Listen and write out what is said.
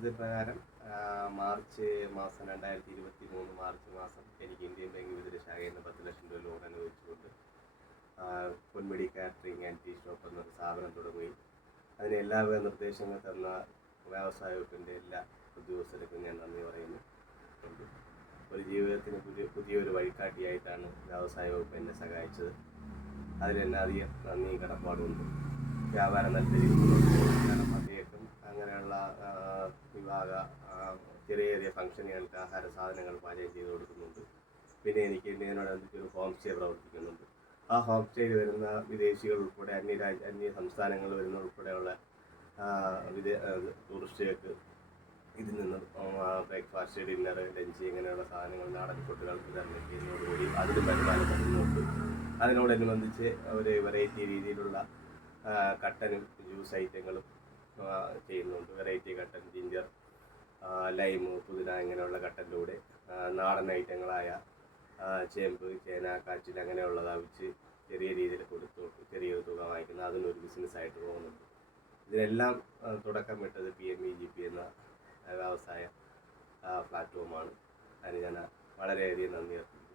പദ്ധതി പ്രകാരം മാർച്ച് മാസം 2023 മാർച്ച് മാസം എനിക്ക് ഇന്ത്യൻ ബാങ്ക് വിവിധ ശാഖയിൽ നിന്ന് 10 ലക്ഷം രൂപ ലോൺ അനുവദിച്ചുകൊണ്ട് Ponmudi catering and tea shop എന്നൊരു സ്ഥാപനം തുടങ്ങുകയും അതിന് എല്ലാവിധ നിർദ്ദേശങ്ങൾ തന്ന വ്യവസായ വകുപ്പിൻ്റെ എല്ലാ ഉദ്യോഗസ്ഥർക്കും ഞാൻ നന്ദി പറയുന്നു. ഒരു ജീവിതത്തിന് പുതിയൊരു വഴികാട്ടിയായിട്ടാണ് വ്യവസായ വകുപ്പ് എന്നെ സഹായിച്ചത്. അതിലെന്നധികം നന്ദി കടപ്പാടുണ്ട്. വ്യാപാരം നല്ല രീതിയിൽ അദ്ദേഹം അങ്ങനെയുള്ള വിവാഹ ചെറിയ ഫംഗ്ഷനുകൾക്ക് ആഹാര സാധനങ്ങൾ പാചകം ചെയ്ത് കൊടുക്കുന്നുണ്ട്. പിന്നെ എനിക്ക് ഇതിനോടനുബന്ധിച്ച് ഒരു ഹോം സ്റ്റേ പ്രവർത്തിക്കുന്നുണ്ട്. ആ ഹോം സ്റ്റേയിൽ വരുന്ന വിദേശികൾ ഉൾപ്പെടെ അന്യ സംസ്ഥാനങ്ങളിൽ വരുന്ന ഉൾപ്പെടെയുള്ള ടൂറിസ്റ്റുകൾക്ക് ഇതിൽ നിന്ന് ബ്രേക്ക്ഫാസ്റ്റ്, ഡിന്നർ, ലഞ്ച് ഇങ്ങനെയുള്ള സാധനങ്ങൾ നാടൻ ഫുഡുകൾ വിതരണം ചെയ്യുന്നതോടുകൂടി അതിന് പരിപാലനം നടത്തുന്നുണ്ട്. അതിനോടനുബന്ധിച്ച് ഒരു വെറൈറ്റി രീതിയിലുള്ള കട്ടനും ജ്യൂസ് ഐറ്റങ്ങളും ചെയ്യുന്നുണ്ട്. വെറൈറ്റി കട്ടൻ, ജിഞ്ചർ, ലൈം, പുതിന ഇങ്ങനെയുള്ള കട്ടൻ്റെ കൂടെ നാടൻ ഐറ്റങ്ങളായ ചേമ്പ്, ചേന, കാച്ചിൽ അങ്ങനെയുള്ളത് അവിച്ച് ചെറിയ രീതിയിൽ കൊടുത്തു ചെറിയൊരു തുക വാങ്ങിക്കുന്നത് അതിനൊരു ബിസിനസ്സായിട്ട് പോകുന്നുണ്ട്. ഇതിനെല്ലാം തുടക്കമിട്ടത് PMEGP എന്ന വ്യവസായ പ്ലാറ്റ്ഫോമാണ്. അതിന് ഞാൻ വളരെയധികം നന്ദി അർപ്പിക്കുന്നു.